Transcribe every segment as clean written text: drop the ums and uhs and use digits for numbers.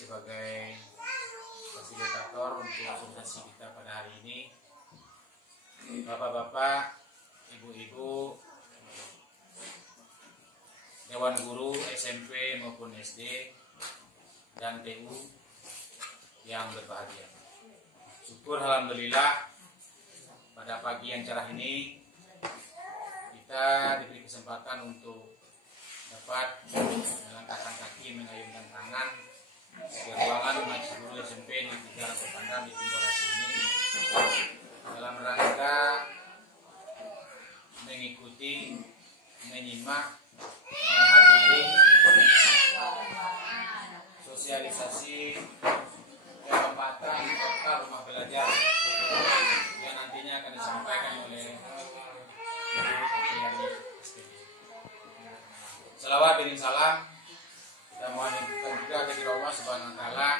sebagai fasilitator untuk sosialisasi kita pada hari ini. Bapak-bapak, ibu-ibu, Dewan Guru SMP maupun SD dan TU yang berbahagia. Syukur alhamdulillah pada pagi yang cerah ini kita diberi kesempatan untuk dapat melangkahkan kaki, mengayunkan tangan ke ruangan Majelis Guru SMP Negeri 3 Rangkopandang di Timorasi ini dalam rangka mengikuti, menyimak, menghadiri sosialisasi penempatan kota rumah belajar yang nantinya akan disampaikan oleh Ibu Apriani SPD. Salawat dan salam kita mohonkan juga kepada Allah Subhanahu wa taala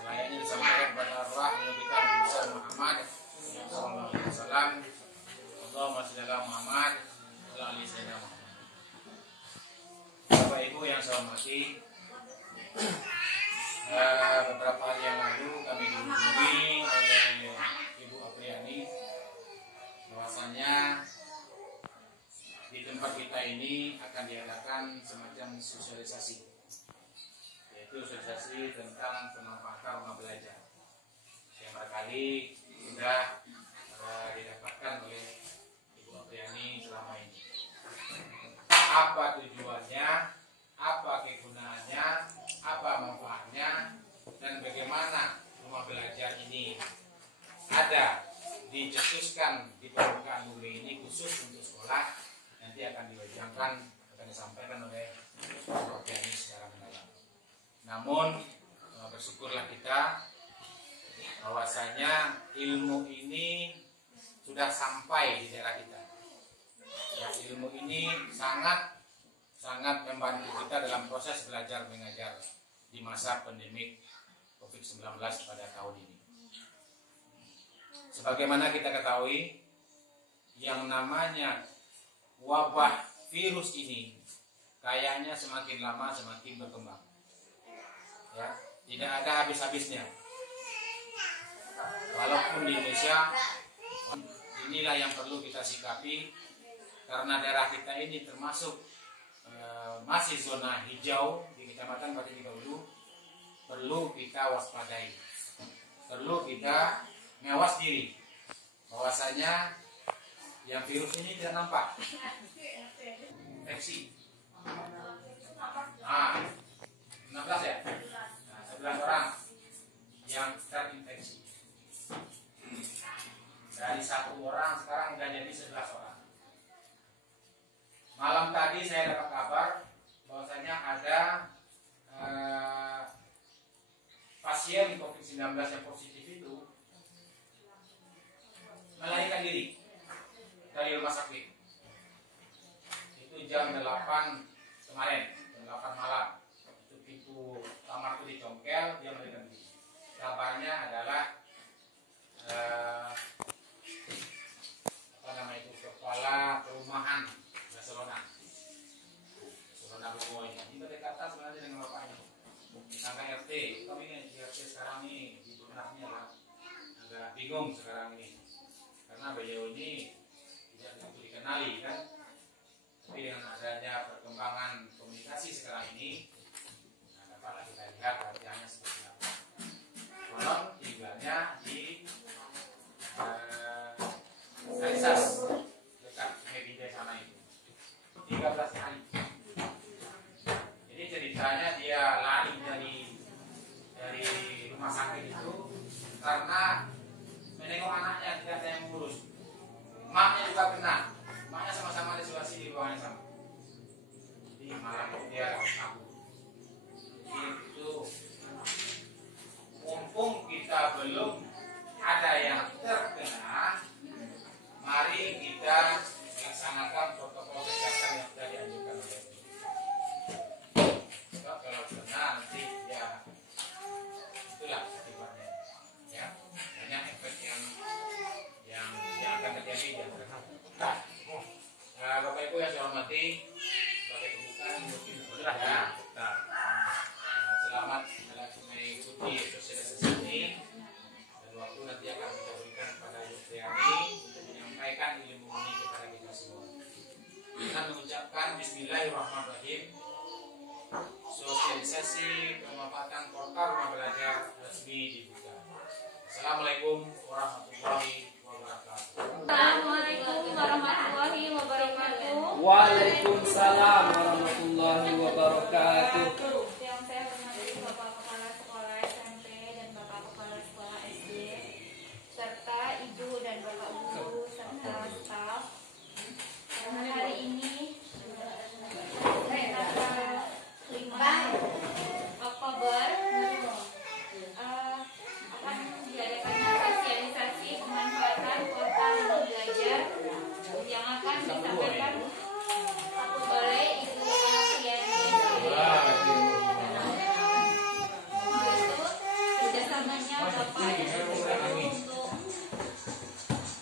selayaknya disampaikan kepada arwah yang kita Nabi Muhammad sallallahu alaihi wasallam. Allahumma shalli ala Muhammad wa ala ali sayyidina Muhammad. Bapak Ibu yang saya hormati, beberapa hari yang lalu kami dihubungi oleh Ibu Apriani bahwasanya di tempat kita ini akan diadakan semacam sosialisasi, yaitu sosialisasi tentang pemanfaatan rumah belajar yang barangkali sudah didapatkan oleh Ibu Apriani selama ini. Apa tujuannya, apa kegunaannya, apa manfaatnya, dan bagaimana rumah belajar ini ada dicetuskan di permukaan bumi ini khusus untuk sekolah, nanti akan diwajibkan, akan disampaikan oleh Ibu Apriani secara mendalam. Namun bersyukurlah kita bahwasanya ilmu ini sudah sampai di daerah kita. Ya, ilmu ini sangat membantu kita dalam proses belajar mengajar di masa pandemik COVID-19 pada tahun ini. Sebagaimana kita ketahui, yang namanya wabah virus ini kayaknya semakin lama semakin berkembang. Ya, tidak ada habis-habisnya. Walaupun di Indonesia, inilah yang perlu kita sikapi karena daerah kita ini termasuk masih zona hijau di Kecamatan Batu Tiga Ulu. Perlu kita waspadai, perlu kita ngawas diri bahwasanya yang virus ini tidak nampak. Infeksi. 16 ya? 11 orang yang terinfeksi. Dari 1 orang sekarang sudah jadi 11 orang. Malam tadi saya dapat kabar bahwasanya ada pasien COVID-19 yang positif itu melarikan diri dari rumah sakit. Itu jam 8 kemarin, jam 8 malam. Itu pintu kamar itu dicongkel, dia melarikan diri. Kabarnya adalah kepala perumahan Barcelona Bungo ini berdekatan sebenarnya dengan bapaknya. Tangga RT, kami ini di RT sekarang ini di benaknya agak bingung sekarang ini karena beliau ini tidak begitu dikenali kan. Tapi dengan adanya perkembangan komunikasi sekarang ini, dapatlah kita lihat artinya seperti apa. Konon tinggalnya di Kansas dekat Sungai Bidai sana itu 13 hari. Jadi ceritanya dia lari dari rumah sakit itu karena menengok anaknya tidak ada yang ngurus. Maknya juga kena. Maknya sama-sama isolasi di ruangan yang sama. Jadi malam dia kabur. Itu mumpung kita belum ada yang terkena, mari kita laksanakan protokol kesehatan yang sudah dianjurkan oleh sebab kalau kena nanti ya itulah akibatnya ya, banyak efek yang akan terjadi dan Bapak Ibu yang saya hormati, sebagai pembukaan mungkin organisasi pemanfaatan portal rumah belajar resmi dibuka. Assalamualaikum warahmatullahi wabarakatuh. Assalamualaikum warahmatullahi wabarakatuh. Waalaikumsalam warahmatullahi wabarakatuh. Yang saya hormati Bapak Kepala Sekolah SMP dan Bapak Kepala Sekolah SD, serta Ibu dan Bapak Guru serta staf. Hari ini tanggal 5 Oktober akan diadakan sosialisasi pemanfaatan portal rumah belajar yang akan disampaikan oleh Ibu Afiani SD. Itu kerjasamanya Bapak Ibu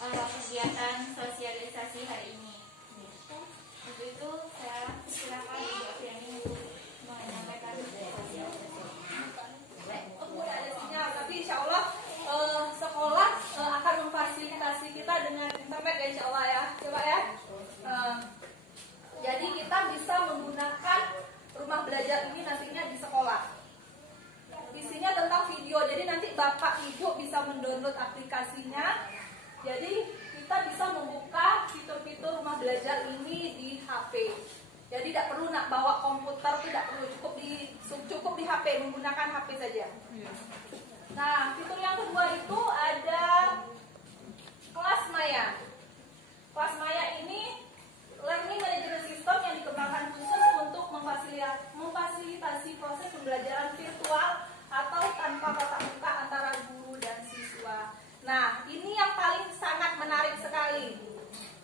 untuk kegiatan sosialisasi hari ini. Untuk itu saya silakan Ibu Afiani untuk menyampaikan sosialisasi. Ada sinyal, tapi insya Allah sekolah akan memfasilitasi kita dengan internet ya insya Allah ya, coba ya. Jadi kita bisa menggunakan rumah belajar ini nantinya di sekolah. Isinya tentang video, jadi nanti Bapak Ibu bisa mendownload aplikasinya. Jadi kita bisa membuka fitur-fitur rumah belajar ini di HP. Jadi tidak perlu nak bawa komputer, tidak perlu, cukup di HP, menggunakan HP saja. Nah, fitur yang kedua itu ada kelas maya. Kelas maya ini learning management system yang dikembangkan khusus untuk memfasilitasi proses pembelajaran virtual atau tanpa tatap muka antara guru dan siswa. Nah, ini yang paling sangat menarik sekali,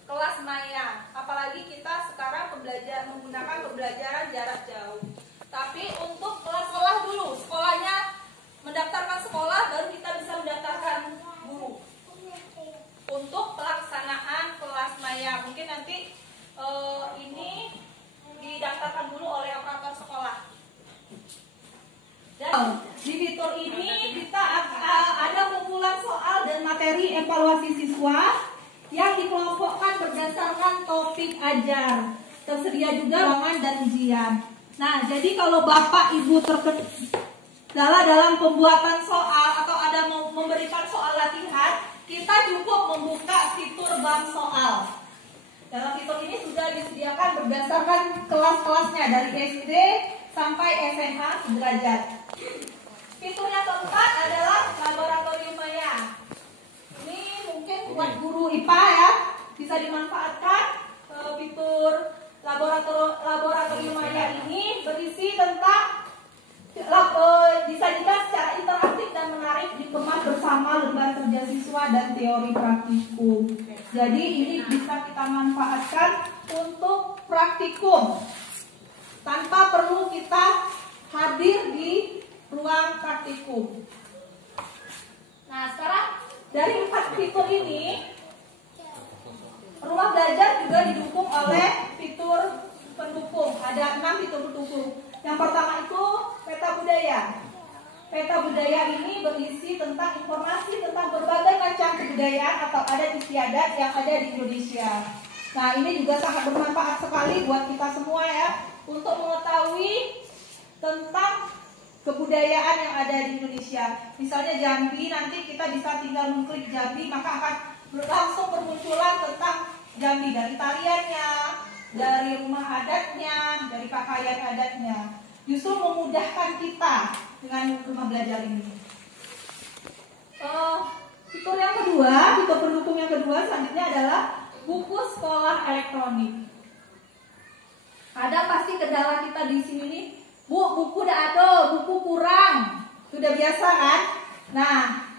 kelas maya. Apalagi kita sekarang menggunakan pembelajaran jarak jauh. Tapi untuk kelas sekolah dulu, sekolahnya mendaftarkan sekolah, baru kita bisa mendaftarkan guru. Untuk pelaksanaan kelas maya, mungkin nanti ini didaftarkan dulu oleh operator sekolah. Dan di fitur ini kita ada kumpulan soal dan materi evaluasi siswa yang dikelompokkan berdasarkan topik ajar. Tersedia juga ruangan dan ujian. Nah, jadi kalau Bapak Ibu terkendala dalam pembuatan soal atau ada memberikan soal latihan, kita cukup membuka fitur bank soal. Dalam fitur ini sudah disediakan berdasarkan kelas-kelasnya dari SD sampai SMA sederajat. Fitur yang keempat adalah laboratorium maya. Ini mungkin buat guru IPA ya, bisa dimanfaatkan. Fitur laboratorium maya ini berisi tentang disajikan secara interaktif dan menarik, dikemas bersama lembar kerja siswa dan teori praktikum. Jadi ini bisa kita manfaatkan untuk praktikum tanpa perlu kita hadir di ruang praktikum. Nah, sekarang dari 4 fitur ini, rumah belajar juga didukung oleh fitur pendukung. Ada 6 fitur pendukung. Yang pertama itu peta budaya. Peta budaya ini berisi tentang informasi tentang berbagai macam kebudayaan atau adat istiadat yang ada di Indonesia. Nah, ini juga sangat bermanfaat sekali buat kita semua ya, untuk mengetahui tentang kebudayaan yang ada di Indonesia. Misalnya Jambi, nanti kita bisa tinggal mengklik Jambi, maka akan langsung bermunculan tentang Jambi, dari tariannya, dari rumah adatnya, dari pakaian adatnya. Justru memudahkan kita dengan rumah belajar ini. Fitur yang kedua, fitur pendukung yang kedua selanjutnya adalah buku sekolah elektronik. Ada pasti kendala kita di sini nih, Bu, buku udah ada, buku kurang. Sudah biasa kan? Nah,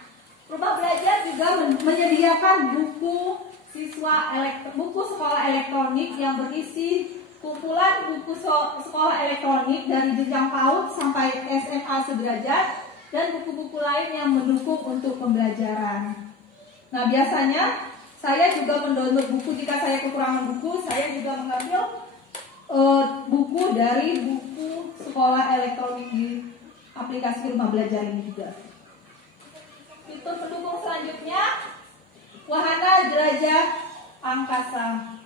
rumah belajar juga menyediakan buku buku sekolah elektronik yang berisi kumpulan buku sekolah elektronik dari jenjang PAUD sampai SMA sederajat dan buku-buku lain yang mendukung untuk pembelajaran. Nah, biasanya saya juga mendownload buku jika saya kekurangan buku. Saya juga mengambil buku dari buku sekolah elektronik di aplikasi rumah belajar ini juga. Fitur pendukung selanjutnya, wahana jelajah angkasa.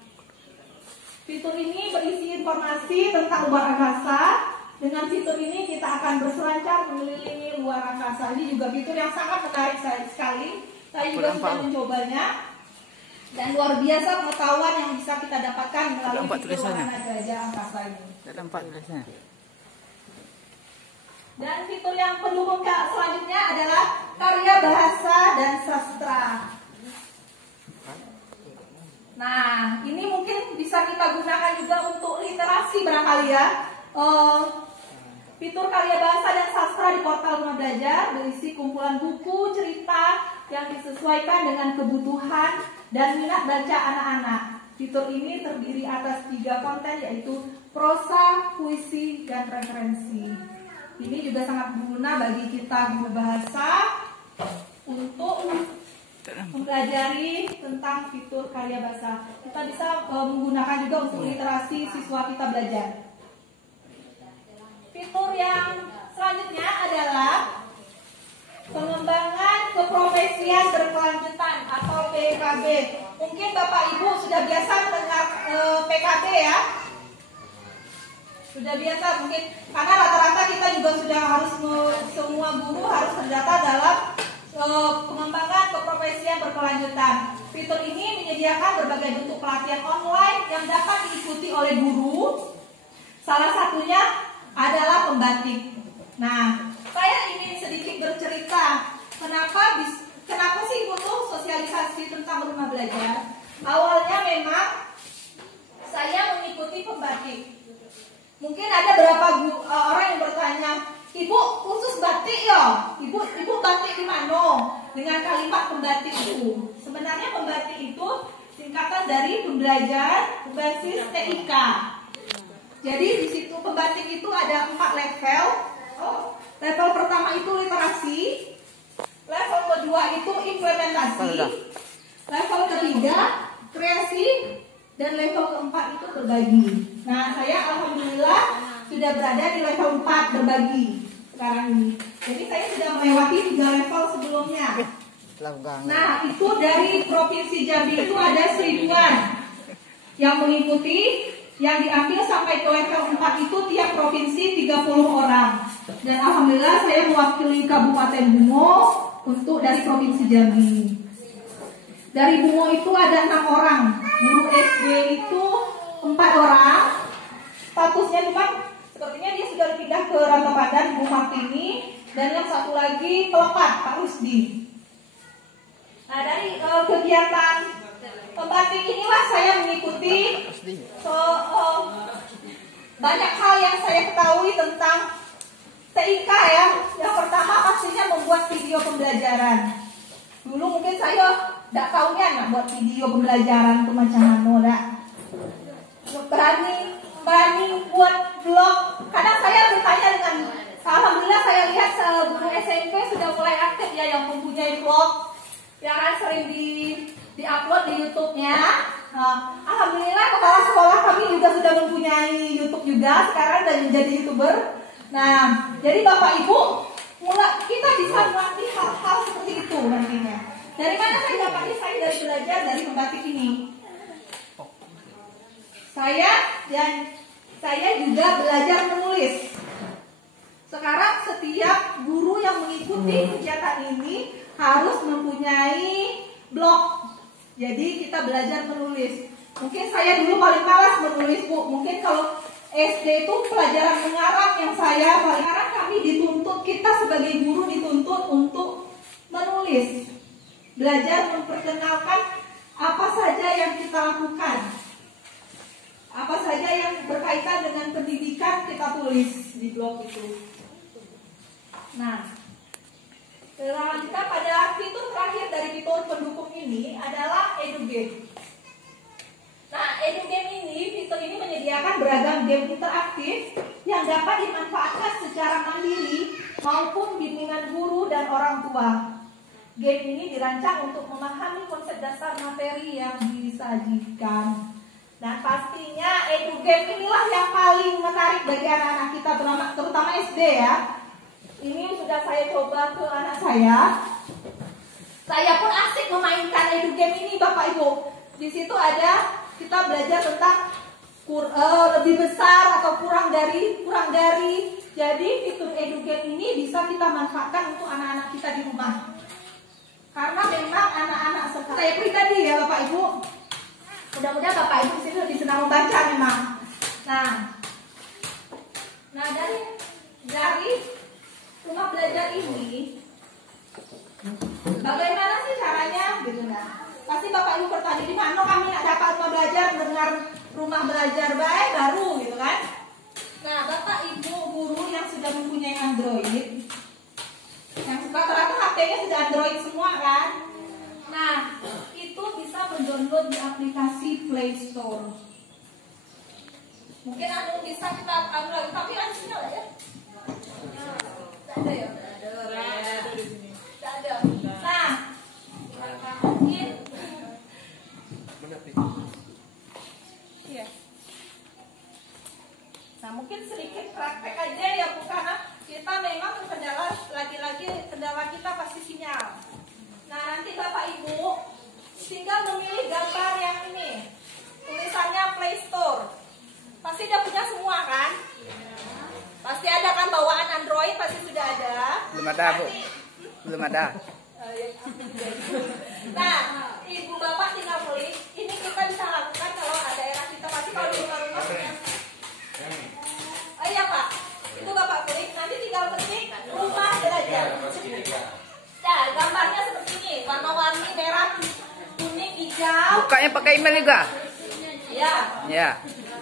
Fitur ini berisi informasi tentang luar angkasa. Dengan fitur ini kita akan berselancar mengelilingi luar angkasa. Ini juga fitur yang sangat menarik sekali. Saya juga sudah mencobanya. Dan luar biasa pengetahuan yang bisa kita dapatkan melalui fitur wahana jelajah angkasa ini. Dan fitur yang pendukung selanjutnya adalah karya bahasa dan sastra. Nah, ini mungkin bisa kita gunakan juga untuk literasi barangkali ya. Fitur karya bahasa dan sastra di portal Rumah Belajar berisi kumpulan buku, cerita yang disesuaikan dengan kebutuhan dan minat baca anak-anak. Fitur ini terdiri atas 3 konten, yaitu prosa, puisi, dan referensi. Ini juga sangat berguna bagi kita guru bahasa untuk mempelajari tentang fitur karya bahasa. Kita bisa menggunakan juga untuk literasi siswa kita belajar. Fitur yang selanjutnya adalah pengembangan keprofesian berkelanjutan atau PKB. Mungkin Bapak Ibu sudah biasa mendengar PKB ya. Sudah biasa mungkin, karena rata-rata kita juga sudah harus, semua guru harus terdata dalam pengembangan keprofesian berkelanjutan. Fitur ini menyediakan berbagai bentuk pelatihan online yang dapat diikuti oleh guru. Salah satunya adalah pembatik. Nah, saya ingin sedikit bercerita kenapa sih butuh sosialisasi tentang rumah belajar. Awalnya memang saya mengikuti pembatik. Mungkin ada beberapa orang yang bertanya, Ibu khusus batik ya? Ibu batik di mana? Dengan kalimat pembatik itu. Sebenarnya pembatik itu singkatan dari pembelajar berbasis TIK. Jadi di situ pembatik itu ada 4 level. Level pertama itu literasi, level kedua itu implementasi, level ketiga kreasi, dan level keempat itu berbagi. Nah, saya alhamdulillah sudah berada di level 4 berbagi sekarang ini. Jadi saya sudah melewati 3 level sebelumnya. Nah, itu dari Provinsi Jambi itu ada 1000-an yang mengikuti. Yang diambil sampai ke level 4 itu tiap provinsi 30 orang. Dan alhamdulillah saya mewakili Kabupaten Bungo untuk dari Provinsi Jambi. Dari Bungo itu ada 6 orang. Guru SD itu 4 orang. Statusnya cuma sepertinya dia sudah pindah ke Rantapadan, Bu Martini. Dan yang satu lagi Pelepat, Pak Rusdi. Nah, dari kegiatan pembatik inilah saya mengikuti banyak hal yang saya ketahui tentang TIK ya. Yang pertama pastinya membuat video pembelajaran. Dulu mungkin saya tidak tahunya nak buat video pembelajaran itu macam mana. Berani buat vlog. Kadang saya bertanya dengan, alhamdulillah saya lihat guru SMP sudah mulai aktif ya yang mempunyai vlog, yang sering di-upload di YouTube-nya. Nah, alhamdulillah kepala sekolah kami juga sudah mempunyai YouTube juga, sekarang sudah menjadi YouTuber. Nah, jadi Bapak Ibu, kita bisa melatih hal-hal seperti itu nantinya. Dari mana saya dapatnya? Saya dari belajar dari pembatik ini. Saya juga belajar menulis. Sekarang setiap guru yang mengikuti kegiatan ini harus mempunyai blog. Jadi kita belajar menulis. Mungkin saya dulu paling malas menulis, Bu. Mungkin kalau SD itu pelajaran mengarang yang saya paling. Sekarang kami dituntut, kita sebagai guru dituntut untuk menulis. Belajar memperkenalkan apa saja yang kita lakukan. Apa saja yang berkaitan dengan pendidikan kita tulis di blog itu. Nah, selanjutnya pada fitur terakhir dari fitur pendukung ini adalah EduGame. Nah, EduGame ini, fitur ini menyediakan beragam game interaktif yang dapat dimanfaatkan secara mandiri maupun bimbingan guru dan orang tua. Game ini dirancang untuk memahami konsep dasar materi yang disajikan. Dan pastinya EduGame inilah yang paling menarik bagi anak-anak kita, terutama SD ya. Ini sudah saya coba ke anak saya. Saya pun asik memainkan EduGame ini, Bapak Ibu. Di situ ada kita belajar tentang lebih besar atau kurang dari. Jadi fitur Educate ini bisa kita manfaatkan untuk anak-anak kita di rumah. Karena memang anak-anak saya pribadi ya Bapak Ibu. Mudah-mudahan Bapak Ibu sini lebih senang membaca memang. Nah dari rumah belajar ini, bagaimana sih caranya? Gitu nah. Pasti Bapak Ibu bertanya di mana kami nak dapat rumah belajar, mendengar rumah belajar baik baru gitu kan? Nah Bapak Ibu guru yang sudah mempunyai Android, yang rata-rata HP-nya sudah Android semua kan? Nah itu bisa mendownload di aplikasi Play Store. Mungkin bisa kita Android, tapi ada sinyal ya? Ada ya? Ada di sini. Ada. Nah, mungkin. Iya. Nah, mungkin sedikit praktek aja ya Bu, karena kita memang kendala, lagi-lagi kendala kita pasti sinyal. Nah, nanti Bapak Ibu tinggal memilih gambar yang ini. Tulisannya Play Store. Pasti udah punya semua kan? Pasti ada kan bawaan Android, pasti sudah ada. Belum ada, Bu. Belum ada. Nah, Ibu Bapak tinggal klik. Ini kita bisa lakukan kalau ada daerah kita pasti kalau di rumah-rumah punya. Oh iya Pak, itu Bapak klik. Nanti tinggal ketik rumah belajar. Nah, gambarnya seperti ini, warna-warni merah, kuning, hijau. Bukanya pakai email juga? Ya. Ya.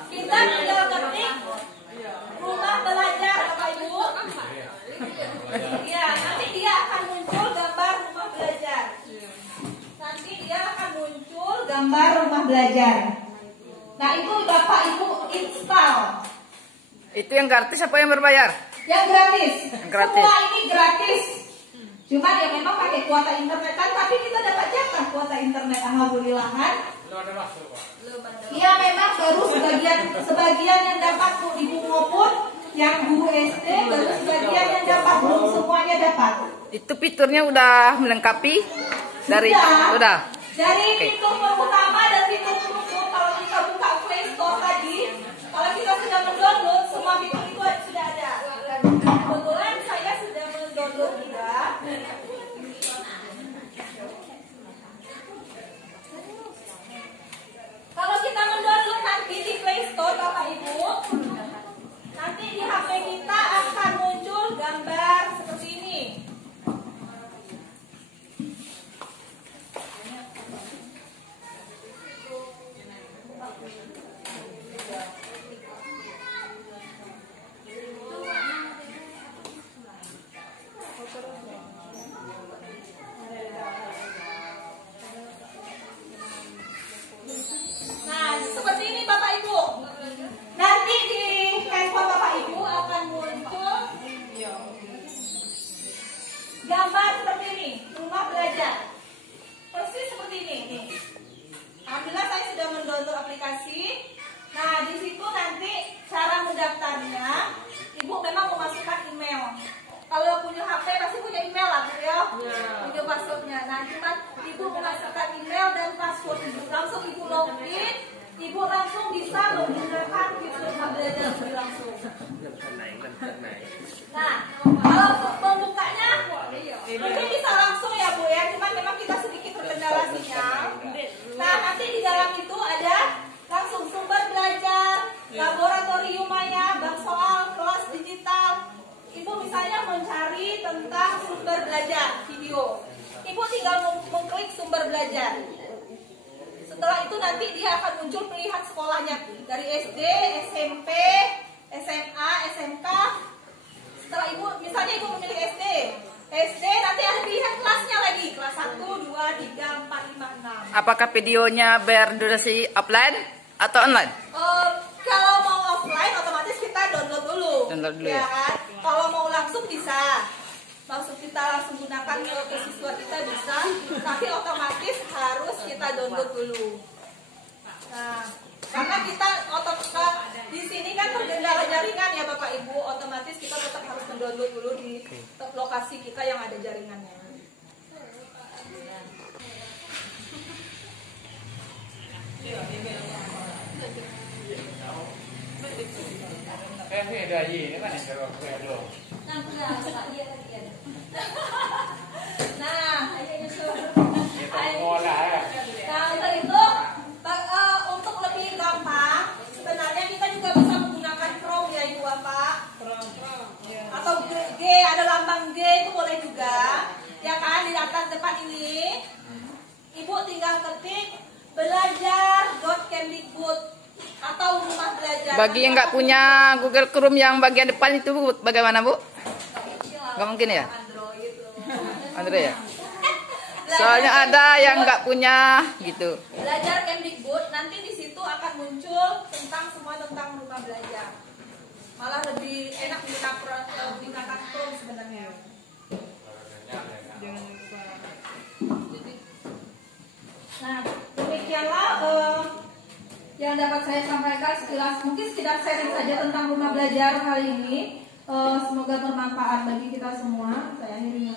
Kita tinggal ketik rumah belajar Bapak Ibu. Ya, nanti dia akan muncul gambar rumah belajar. Nanti dia akan muncul gambar rumah belajar. Nah, itu Bapak Ibu install. Itu yang gratis apa yang berbayar? Yang gratis. Yang gratis. Semua ini gratis. Cuma ya memang pakai kuota internet kan, tapi kita dapat jatah kuota internet, alhamdulillah kan. Iya memang baru sebagian yang dapat Bu Ibu maupun yang guru SD baru sebagian yang dapat, belum semuanya dapat. Itu fiturnya udah melengkapi dari udah. Dari fitur utama dan fitur penutup, kalau kita buka Play Store tadi, kalau kita sudah mendownload semua fitur itu sudah ada. Kebetulan saya sudah mendownload juga. Kalau kita mendownload nanti di Play Store Bapak Ibu, nanti di HP kita akan muncul gambar seperti ini. Nah, seperti ini Bapak Ibu. Nanti di handphone Bapak Ibu akan muncul gambar seperti ini, rumah belajar. Persis seperti ini. Nih. Alhamdulillah saya sudah mendownload aplikasi. Nah, di situ nanti cara mendaftarnya, Ibu memang memasukkan email. Kalau punya HP pasti punya email lah, Bu ya. Punya passwordnya. Nah, cuma Ibu memasukkan email dan password Ibu. Langsung Ibu login, Ibu langsung bisa menggunakan fitur rumah belajar lebih langsung. Nah, kalau untuk membukanya, mungkin bisa langsung ya Bu ya. Cuma memang kita sedikit terkendala sinyal. Nah, nanti di dalam itu ada langsung sumber belajar, laboratoriumnya, bank soal, kelas digital. Ibu misalnya mencari tentang sumber belajar video. Ibu tinggal mengklik sumber belajar. Setelah itu nanti dia akan muncul pilihan sekolahnya dari SD, SMP, SMA, SMK. Setelah Ibu, misalnya Ibu memilih SD nanti ada pilihan kelasnya lagi, kelas 1, 2, 3, 4, 5, 6. Apakah videonya berdurasi offline atau online? Kalau mau offline otomatis kita download dulu. Download dulu ya ya. kan? Kalau mau langsung bisa. Langsung kita langsung gunakan ke siswa kita bisa, tapi otomatis harus kita download dulu. Nah, karena kita di sini kan terkendala jaringan ya Bapak Ibu, otomatis kita tetap harus mendownload dulu di lokasi kita yang ada jaringannya. gaji ini kan yang terlalu dulu. Nah, Kita ngolah ya. nah untuk itu untuk lebih gampang sebenarnya kita juga bisa menggunakan Chrome ya Ibu Bapak. Atau G, ada lambang G itu boleh juga. Ya kan, di atas depan ini Ibu tinggal ketik belajar.kemdikbud atau rumah belajar. Bagi yang nggak punya Google Chrome yang bagian depan itu Bu, bagaimana Bu? Nggak mungkin ya? Android loh. Android ya? Soalnya ada yang nggak punya gitu. Belajar Kemdikbud, nanti di situ akan muncul semua tentang rumah belajar. Malah lebih enak digunakan Chrome sebenarnya. Nah, demikianlah yang dapat saya sampaikan sekilas, mungkin sekedar sharing saja tentang rumah belajar kali ini. Semoga bermanfaat bagi kita semua. Saya akhiri.